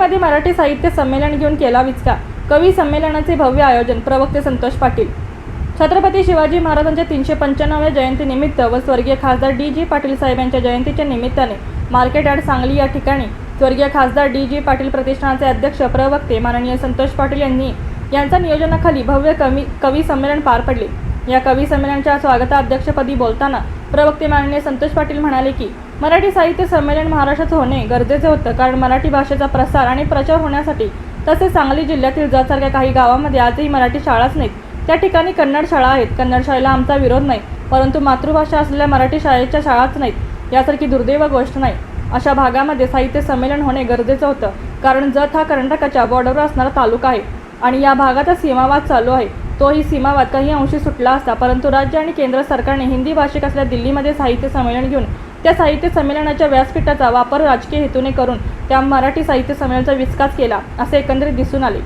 दिल्लीमध्ये मराठी साहित्य संमेलन घेऊन केला विचका. कवी संमेलनाचे भव्य आयोजन. प्रवक्ते संतोष पाटील. छत्रपती शिवाजी महाराजांच्या तीनशे पंच्याण्णव्या जयंतीनिमित्त व स्वर्गीय खासदार डी जी पाटील साहेब यांच्या जयंतीच्या निमित्ताने मार्केट यार्ड सांगली या ठिकाणी स्वर्गीय खासदार डी जी पाटील प्रतिष्ठानाचे अध्यक्ष प्रवक्ते माननीय संतोष पाटील यांनी यांच्या नियोजनाखाली भव्य कवी कवी संमेलन पार पडले. या कवी संमेलनाच्या स्वागताध्यक्षपदी बोलताना प्रवक्ते माननीय संतोष पाटील म्हणाले की मराठी साहित्य संमेलन महाराष्ट्रात होणे गरजेचे होतं कारण मराठी भाषेचा प्रसार आणि प्रचार होण्यासाठी तसेच सांगली जिल्ह्यातील जतसारख्या काही गावामध्ये आजही मराठी शाळाच नाहीत. त्या ठिकाणी कन्नड शाळा आहेत. कन्नड शाळेला आमचा विरोध नाही परंतु मातृभाषा असलेल्या मराठी शाळेच्या शाळाच नाहीत. यासारखी दुर्दैव गोष्ट नाही. अशा भागामध्ये साहित्य संमेलन होणे गरजेचं होतं कारण जत हा कर्नाटकाच्या बॉर्डरवर असणारा तालुका आहे आणि या भागाचा सीमावाद चालू आहे. तोही सीमावाद काही अंशी सुटला असता परंतु राज्य आणि केंद्र सरकारने हिंदी भाषिक असलेल्या दिल्लीमध्ये साहित्य संमेलन घेऊन त्या साहित्य संमेलनाच्या व्यासपीठाचा वापर राजकीय हेतूने करून त्या मराठी साहित्य संमेलनाचा विस्कास केला असे एकंदरीत दिसून आले.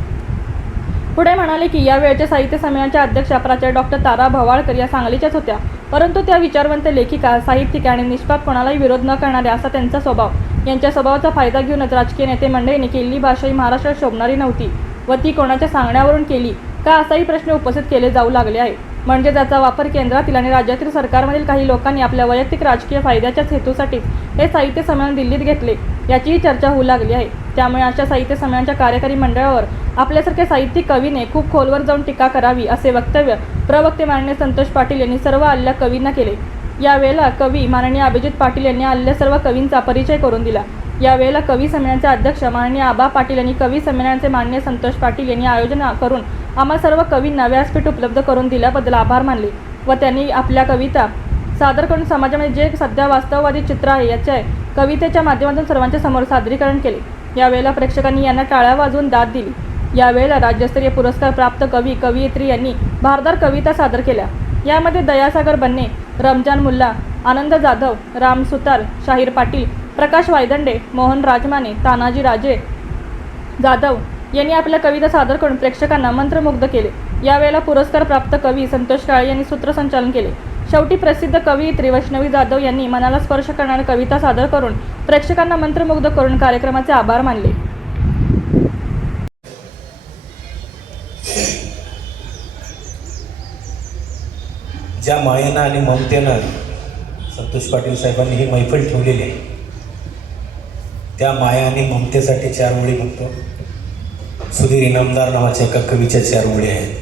पुढे म्हणाले की या वेळच्या साहित्य संमेलनाच्या अध्यक्षा प्राचार्य डॉक्टर तारा भवाळकर या सांगलीच्याच होत्या. परंतु त्या विचारवंत लेखिका साहित्यिका आणि निष्पाप कोणालाही विरोध न करणाऱ्या असा त्यांचा स्वभाव. यांच्या स्वभावाचा फायदा घेऊनच राजकीय नेते मंडळीने केलेली भाषा ही महाराष्ट्रात शोभणारी नव्हती व ती कोणाच्या सांगण्यावरून केली का असाही प्रश्न उपस्थित केले जाऊ लागले आहे म्हणजे त्याचा वापर केंद्रातील आणि राज्यातील सरकारमधील काही लोकांनी आपल्या वैयक्तिक राजकीय फायद्याच्याच हेतूसाठीच हे साहित्य संमेलन दिल्लीत घेतले याचीही चर्चा होऊ लागली आहे. त्यामुळे अशा साहित्य संमेलनाच्या कार्यकारी मंडळावर आपल्यासारख्या साहित्यिक कवीने खूप खोलवर जाऊन टीका करावी असे वक्तव्य प्रवक्ते माननीय संतोष पाटील यांनी सर्व आलेल्या कवींना केले. यावेळेला कवी माननीय अभिजित पाटील यांनी आलेल्या सर्व कवींचा परिचय करून दिला. यावेळेला कवी संमेलनाचे अध्यक्ष माननीय आबा पाटील यांनी कवी संमेलनाचे माननीय संतोष पाटील यांनी आयोजन करून आम्हा सर्व कवींना व्यासपीठ उपलब्ध करून दिल्याबद्दल आभार मानले व त्यांनी आपल्या कविता सादर करून समाजामध्ये जे सध्या वास्तववादी चित्र आहे याचे कवितेच्या माध्यमातून सर्वांच्या समोर सादरीकरण केले. यावेळेला प्रेक्षकांनी यांना टाळ्या वाजवून दाद दिली. यावेळेला राज्यस्तरीय पुरस्कार प्राप्त कवी कवयित्री यांनी भारदार कविता सादर केल्या. यामध्ये दयासागर बन्ने रमजान मुल्ला आनंद जाधव राम सुतार शाहीर पाटील प्रकाश वायदंडे मोहन राजमाने तानाजी राजे जाधव यांनी आपल्या कविता सादर करून प्रेक्षकांना मंत्रमुग्ध केले. यावेळेला पुरस्कार प्राप्त कवी संतोष काळे यांनी सूत्रसंचालन केले. शेवटी प्रसिद्ध कवयित्री वैष्णवी जाधव यांनी मनाला स्पर्श करणाऱ्या कविता सादर करून प्रेक्षकांना मंत्रमुग्ध करून कार्यक्रमाचे आभार मानले. ज्या मायेनं आणि ममतेनं संतोष पाटील साहेबांनी ही मैफल ठेवलेली आहे त्या माया आणि ममतेसाठी चार ओळी म्हणतो सुधीर इनामदार नावाच्या एका कवीच्या चार मुळे आहेत.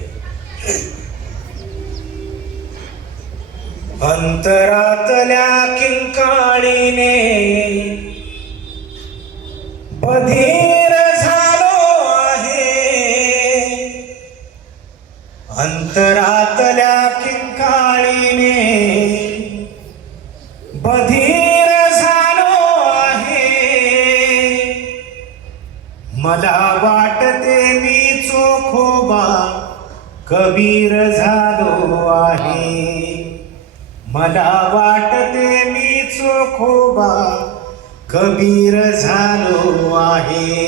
अंतरातल्या किंकाळीने बधीर झालो आहे. अंतरातल्या किंकाळीने बधीर कबीर झालो आहे. मला वाटते मी चोखोबा कबीर झालो आहे.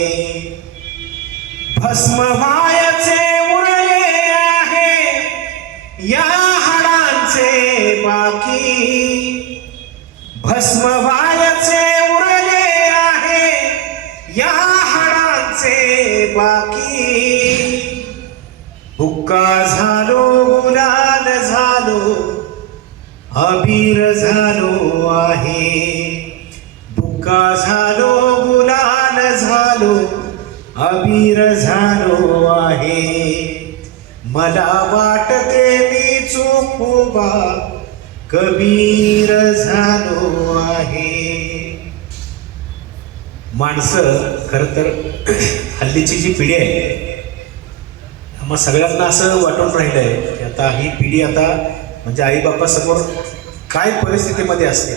भस्म मायाचे उरले आहे. या हाडांचे बाकी भस्म मायाचे उरले आहे. या हाडांचे बाकी हुक्का झालो गुलाल झालो? अबीर झालो आहे. बुका झालो गुलाल झालो? अबीर झालो आहे. मला वाटते मी चोखोबा कबीर झालो आहे. माणसं खरं तर हल्लीची जी पिढी आहे मग सगळ्यांना असं वाटून राहिलं आहे की आता ही पिढी आता म्हणजे आईबापासमोर काय परिस्थितीमध्ये असते?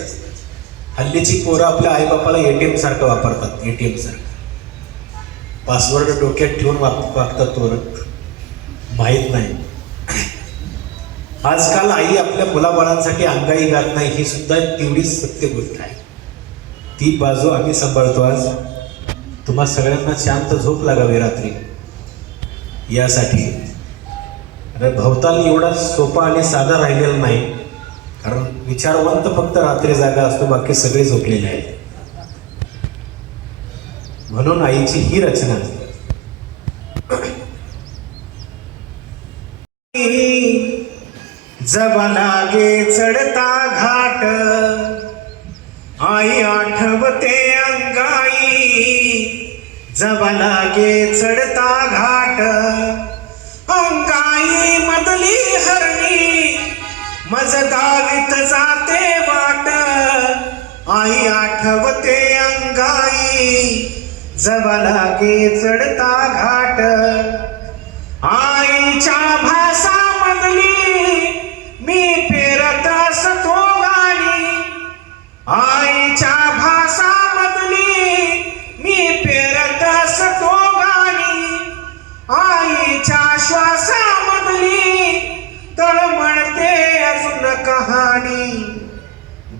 हल्लीची पोरं आपल्या आईबापाला ए टी एमसारखं वापरतात ए टी एमसारखं पासवर्ड डोक्यात ठेवून वाप वागतात तोरत माहीत नाही. आजकाल आई आपल्या मुलाबाळांसाठी अंगाई घात नाही ही सुद्धा तेवढीच सत्य गोष्ट आहे. ती बाजू आम्ही सांभाळतो आज. तुम्हा सगळ्यांना शांत झोप लागावी रात्री. यासाठी. अरे भवताल एवढा सोपा आणि साधा राहिलेला नाही. कारण विचारवंत फक्त रात्री जागा असतो बाकी सगळे झोपलेले आहेत. म्हणून आईची ही रचना. जबा लागे चढता घाट. आई आठवते अंगाई. जबा लागे चढता घाट. अंगाई मधली हरणी मज दावीत जाते वाट. आई आठवते अंगाई जबा लागे चढता घाट. आईच्या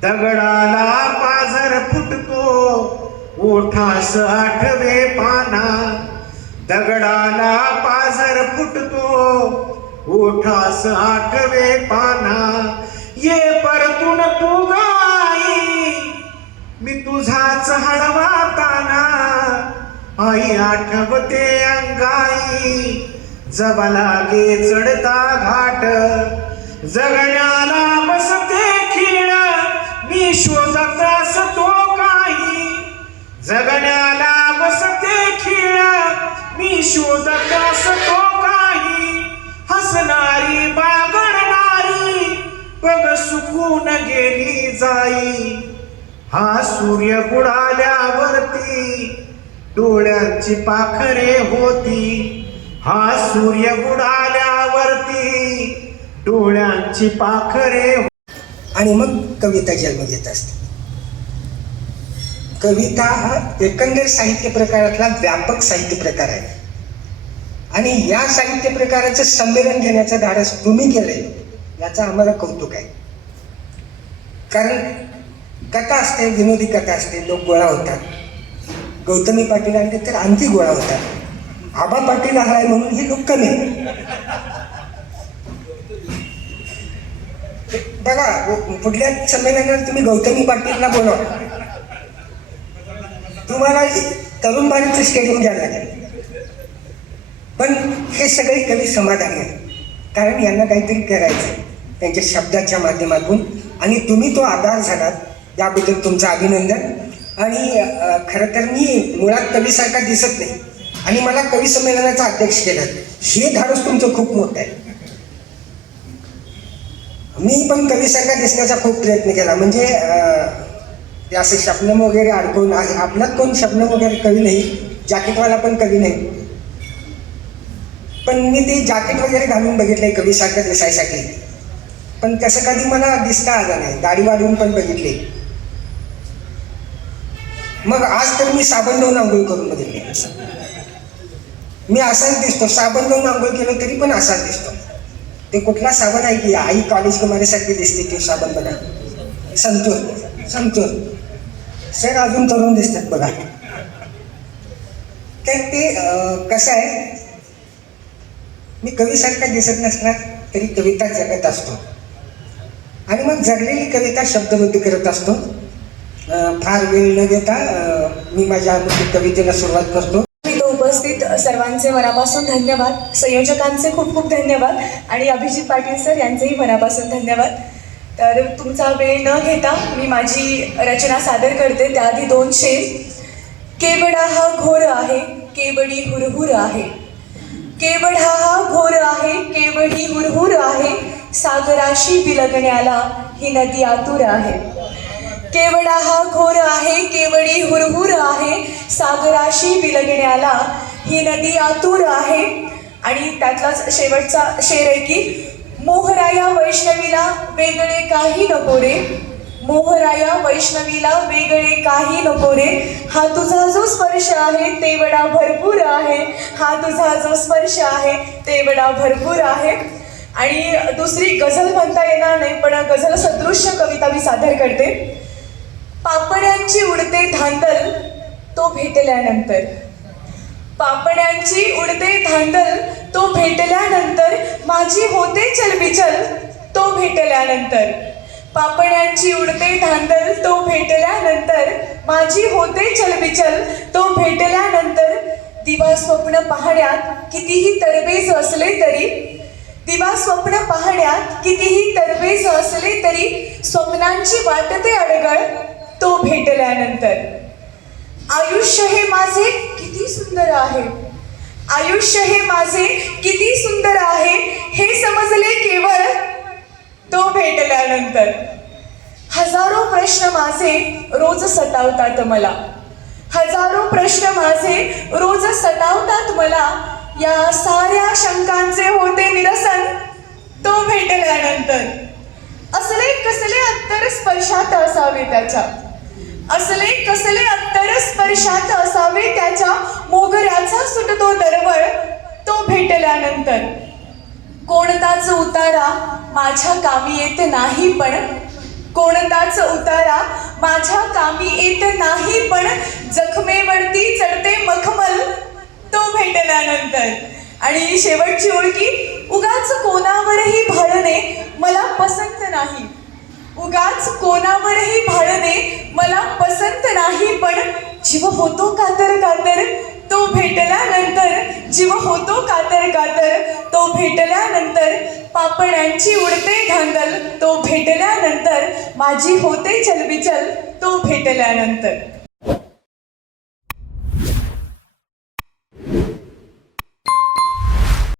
दगडाला पाझर फुटतो ओठास आठवे पाना. दगडाला पाझर फुटतो ओठास आठवे पाना. ये परतून तू गाई मी तुझाच हळवा ताना. आई आठवते अंगाई जबा लागे चढता घाट. जगण्याला बसते मी शोधत असतो काही. हसणारी बागडणारी बघ सुकून गेली जाई. हा सूर्य बुडाल्यावरती डोळ्यांची पाखरे होती. हा सूर्य बुडाल्यावरती डोळ्यांची पाखरे हो- आणि मग कविता जन्म घेत असते. कविता हा एकंदर साहित्य प्रकारातला व्यापक साहित्य प्रकार आहे. आणि या साहित्य प्रकाराचं संमेलन घेण्याचं धाडस तुम्ही केलंय याचं आम्हाला कौतुक आहे. कारण कथा असते विनोदी कथा असते लोक गोळा होतात. गौतमी पाटील आणले तर आणखी गोळा होतात. आबा पाटील आहे म्हणून हे लोक कमी. बघा पुढल्या संमेलनात तुम्ही गौतमी पाटीलला बोलवा. तुम्हाला तरुण भारतचं स्टेडियम घ्यायला लागेल. पण हे सगळे कवी समाधानी आहेत. कारण यांना काहीतरी करायचं आहे त्यांच्या शब्दाच्या माध्यमातून. आणि तुम्ही तो आधार झालात. याबद्दल तुमचं अभिनंदन. आणि खरं तर मी मुळात कवीसारखा दिसत नाही. आणि मला कवी संमेलनाचा अध्यक्ष केलं हे धाडस तुमचं खूप मोठं आहे. मी पण कवीसारखा दिसण्याचा खूप प्रयत्न केला. म्हणजे ते असं शबनम वगैरे अडकून आहे. आपल्यात कोण शबनम वगैरे कवी नाही. जॅकेटवाला पण कवी नाही. पण मी ते जॅकेट वगैरे घालून बघितलंय कवीसारखं दिसायसाठी. पण तसं कधी मला दिसता आलं नाही. दाढी वाढवून पण बघितली. मग आज तर मी साबण लावून आंघोळ करून बघितले. मी असाच दिसतो. साबण लावून आंघोळ केलं तरी पण असाच दिसतो. ते कुठला साबण आहे की आई कॉलेज कुमारीसारखी दिसते ते साबण बघा. संतूर. संतूर. सर अजून तरुण दिसतात बघा. तर ते कसं आहे? मी कवीसारखा दिसत नसणार तरी कविता जगत असतो. आणि मग जगलेली कविता शब्दबद्ध करत असतो. फार वेळ न घेता मी माझ्या कवितेला सुरुवात करतो. उपस्थित सर्वांचे मनापासून धन्यवाद. संयोजकांचे खूप खूप धन्यवाद. आणि अभिजित पाटील सर यांचेही मनापासून धन्यवाद. तर तुमचा वेळ न घेता मी माझी रचना सादर करते. त्याआधी दोन शेर. केवडा हा घोर आहे केवडी हुरहुर आहे. केवढा हा घोर आहे केवढी हुरहुर आहे. सागराशी बिलगण्याला ही नदी आतुर आहे. केवडा हा घोर आहे केवडी हुरहुर आहे. सागराशी बिलगण्याला ही नदी आतुर आहे. आणि त्यातलाच शेवटचा शेर आहे की मोहराया वैष्णवीला वेगळे काही नको रे. मोहराया वैष्णवीला वेगळे काही नको रे. हा तुझा जो स्पर्श आहे तेवढा भरपूर आहे. हा तुझा जो स्पर्श आहे तेवढा भरपूर आहे. आणि दुसरी गझल म्हणता येणार नाही पण गझल सदृश्य कविता मी सादर करते. पापड्यांची उडते धांदल तो भेटल्यानंतर. पापड्यांची उडते धांदल तो भेटल्यानंतर. माझी होते चलबिचल तो भेटल्यानंतर. पापड्यांची उडते धांदल तो भेटल्यानंतर माझी होते चलबिचल तो भेटल्यानंतर दिवा स्वप्न पाहण्यात कितीही तरबेज असले तरी दिवा स्वप्न पाहण्यात कितीही तरबेज असले तरी स्वप्नांची वाटते अडगळ तो भेटल्यानंतर. आयुष्य हे माझे किती सुंदर आहे. आयुष्य हे माझे किती सुंदर आहे हे समजले केवळ तो भेटल्यानंतर हजारो प्रश्न माझे रोज सतावतात मला. हजारो प्रश्न माझे रोज सतावतात मला. या साऱ्या शंकांचे होते निरसन तो भेटल्यानंतर. असले कसले अत्तर स्पर्शात असावे त्याच्या. असले कसले अत्तर स्पर्शात असावे त्याच्या. मोगऱ्याचा सुटतो दरवळ तो भेटल्यानंतर. कोणताच उतारा माझ्या कामी येत नाही पण कोणताच उतारा माझ्या कामी येत नाही पण जखमेवरती चढते मखमल तो भेटल्यानंतर. आणि शेवटची ओळखी उगाच कोणावरही भाळणे मला पसंत नाही. उगाच कोणावरही भाळणे मला पसंत नाही पण जीव होतो कातर कातर तो भेटल्यानंतर जीव होतो कातर कातर तो भेटल्यानंतर पापण्यांची उडते धांदल तो भेटल्यानंतर माझी होते चलबिचल तो भेटल्यानंतर.